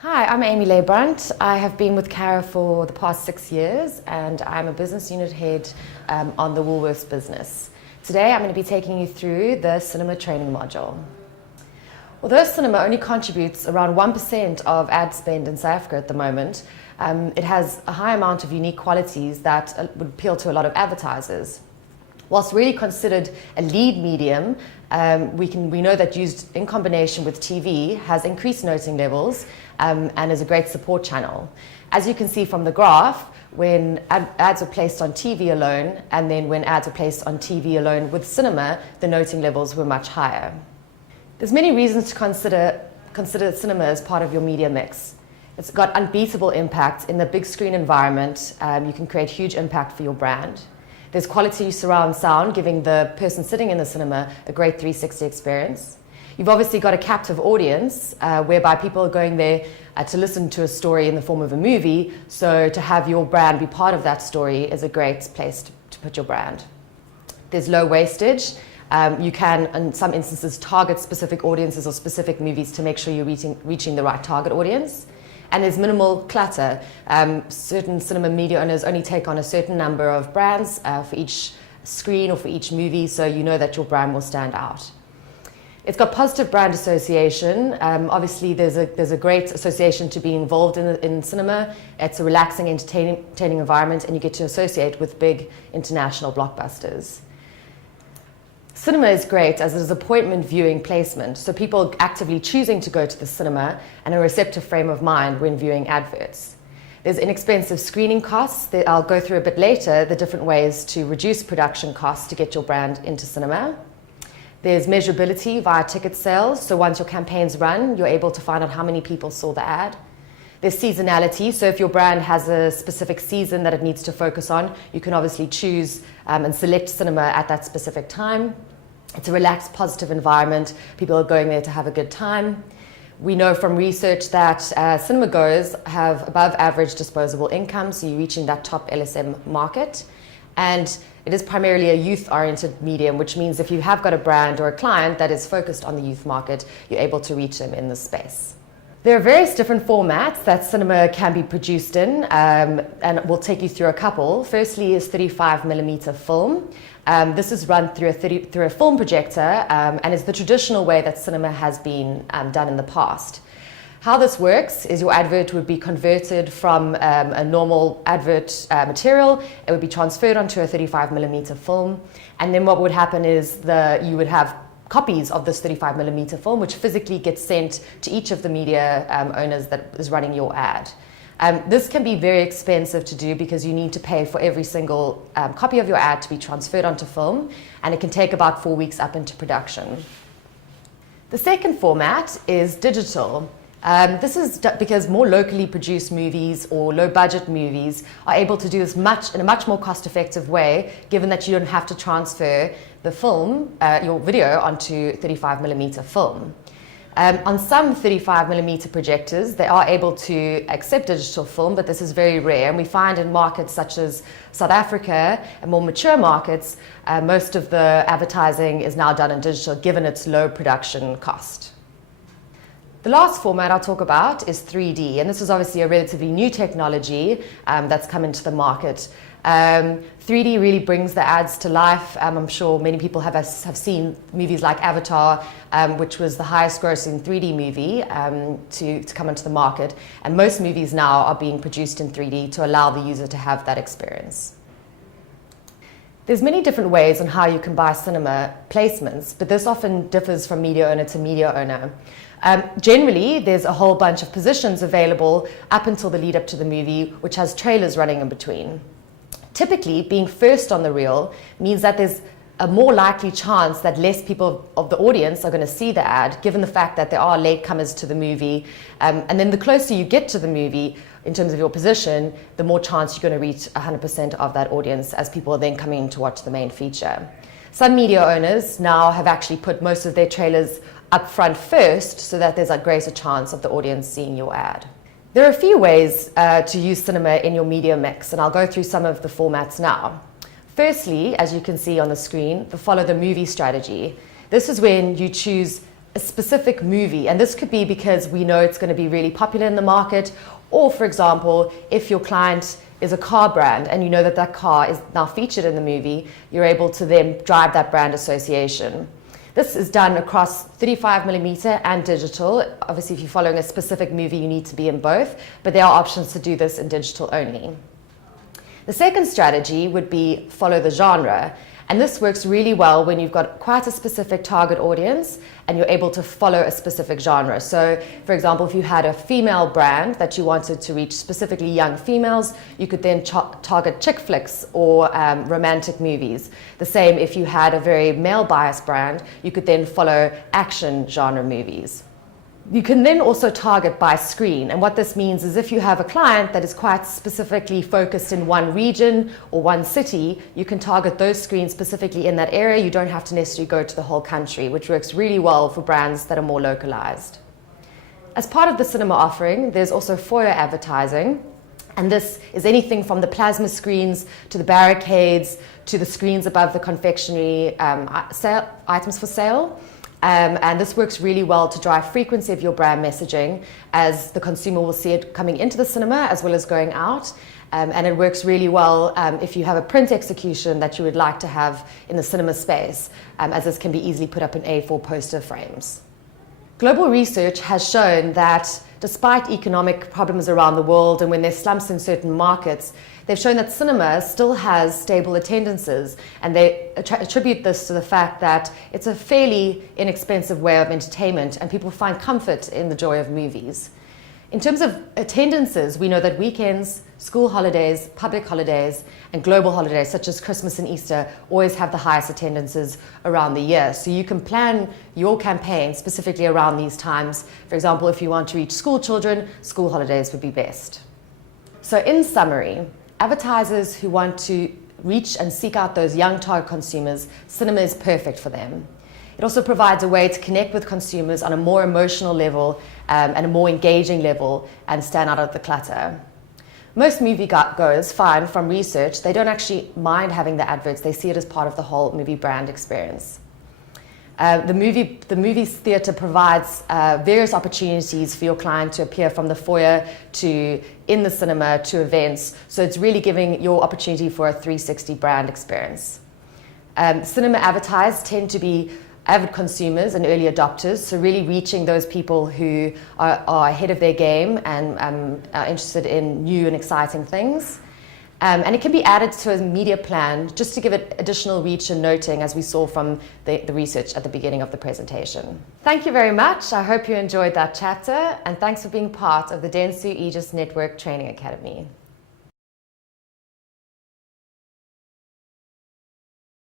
Hi, I'm Amy Leybrandt. I have been with Cara for the past 6 years and I'm a business unit head on the Woolworths business. Today I'm going to be taking you through the cinema training module. Although cinema only contributes around 1% of ad spend in South Africa at the moment, it has a high amount of unique qualities that would appeal to a lot of advertisers. Whilst really considered a lead medium, we know that used in combination with TV has increased noting levels and is a great support channel. As you can see from the graph, when ads are placed on TV alone and then when ads are placed on TV alone with cinema, the noting levels were much higher. There's many reasons to consider cinema as part of your media mix. It's got unbeatable impact in the big screen environment. You can create huge impact for your brand. There's quality surround sound, giving the person sitting in the cinema a great 360 experience. You've obviously got a captive audience, whereby people are going there to listen to a story in the form of a movie, so to have your brand be part of that story is a great place to put your brand. There's low wastage. You can, in some instances, target specific audiences or specific movies to make sure you're reaching the right target audience. And there's minimal clutter. Certain cinema media owners only take on a certain number of brands for each screen or for each movie, so you know that your brand will stand out. It's got positive brand association. Obviously, there's a great association to being involved in cinema. It's a relaxing, entertaining environment, and you get to associate with big international blockbusters. Cinema is great as it is appointment viewing placement, so people actively choosing to go to the cinema and a receptive frame of mind when viewing adverts. There's inexpensive screening costs that I'll go through a bit later, the different ways to reduce production costs to get your brand into cinema. There's measurability via ticket sales, so once your campaigns run, you're able to find out how many people saw the ad. There's seasonality, so if your brand has a specific season that it needs to focus on, you can obviously choose and select cinema at that specific time. It's a relaxed, positive environment. People are going there to have a good time. We know from research that cinema goers have above average disposable income, so you're reaching that top LSM market. And it is primarily a youth-oriented medium, which means if you have got a brand or a client that is focused on the youth market, you're able to reach them in this space. There are various different formats that cinema can be produced in, and we'll take you through a couple. Firstly is 35mm film. This is run through a film projector and is the traditional way that cinema has been done in the past. How this works is your advert would be converted from a normal advert material. It would be transferred onto a 35mm film, and then what would happen is you would have copies of this 35mm film, which physically gets sent to each of the media owners that is running your ad. This can be very expensive to do because you need to pay for every single copy of your ad to be transferred onto film, and it can take about 4 weeks up into production. The second format is digital. This is because more locally produced movies or low-budget movies are able to do this in a much more cost-effective way, given that you don't have to transfer the film, your video, onto 35mm film. On some 35mm projectors, they are able to accept digital film, but this is very rare. And we find in markets such as South Africa and more mature markets, most of the advertising is now done in digital, given its low production cost. The last format I'll talk about is 3D, and this is obviously a relatively new technology that's come into the market. 3D really brings the ads to life. I'm sure many people have seen movies like Avatar, which was the highest grossing 3D movie to come into the market, and most movies now are being produced in 3D to allow the user to have that experience. There's many different ways on how you can buy cinema placements, but this often differs from media owner to media owner. Generally, there's a whole bunch of positions available up until the lead up to the movie, which has trailers running in between. Typically, being first on the reel means that there's a more likely chance that less people of the audience are going to see the ad, given the fact that there are latecomers to the movie. And then the closer you get to the movie, in terms of your position, the more chance you're going to reach 100% of that audience as people are then coming in to watch the main feature. Some media owners now have actually put most of their trailers up front first so that there's a greater chance of the audience seeing your ad. There are a few ways to use cinema in your media mix, and I'll go through some of the formats now. Firstly, as you can see on the screen, the follow the movie strategy. This is when you choose a specific movie, and this could be because we know it's going to be really popular in the market, or for example, if your client is a car brand and you know that that car is now featured in the movie, you're able to then drive that brand association. This is done across 35mm and digital. Obviously, if you're following a specific movie, you need to be in both, but there are options to do this in digital only. The second strategy would be follow the genre. And this works really well when you've got quite a specific target audience and you're able to follow a specific genre. So, for example, if you had a female brand that you wanted to reach specifically young females, you could then target chick flicks or romantic movies. The same if you had a very male-biased brand, you could then follow action genre movies. You can then also target by screen, and what this means is if you have a client that is quite specifically focused in one region or one city, you can target those screens specifically in that area. You don't have to necessarily go to the whole country, which works really well for brands that are more localized. As part of the cinema offering, there's also foyer advertising, and this is anything from the plasma screens to the barricades to the screens above the confectionery items for sale. And this works really well to drive frequency of your brand messaging, as the consumer will see it coming into the cinema as well as going out. And it works really well if you have a print execution that you would like to have in the cinema space, as this can be easily put up in A4 poster frames. Global research has shown that despite economic problems around the world and when there's slumps in certain markets, they've shown that cinema still has stable attendances, and they attribute this to the fact that it's a fairly inexpensive way of entertainment and people find comfort in the joy of movies. In terms of attendances, we know that weekends, school holidays, public holidays, and global holidays such as Christmas and Easter always have the highest attendances around the year. So you can plan your campaign specifically around these times. For example, if you want to reach school children, school holidays would be best. So in summary, advertisers who want to reach and seek out those young target consumers, cinema is perfect for them. It also provides a way to connect with consumers on a more emotional level and a more engaging level and stand out of the clutter. Most moviegoers find from research they don't actually mind having the adverts, they see it as part of the whole movie brand experience. The movie theatre provides various opportunities for your client to appear from the foyer to in the cinema to events, so it's really giving your opportunity for a 360 brand experience. Cinema advertisers tend to be avid consumers and early adopters, so really reaching those people who are ahead of their game and are interested in new and exciting things. And it can be added to a media plan just to give it additional reach and noting, as we saw from the research at the beginning of the presentation. Thank you very much. I hope you enjoyed that chapter, and thanks for being part of the Dentsu Aegis Network Training Academy.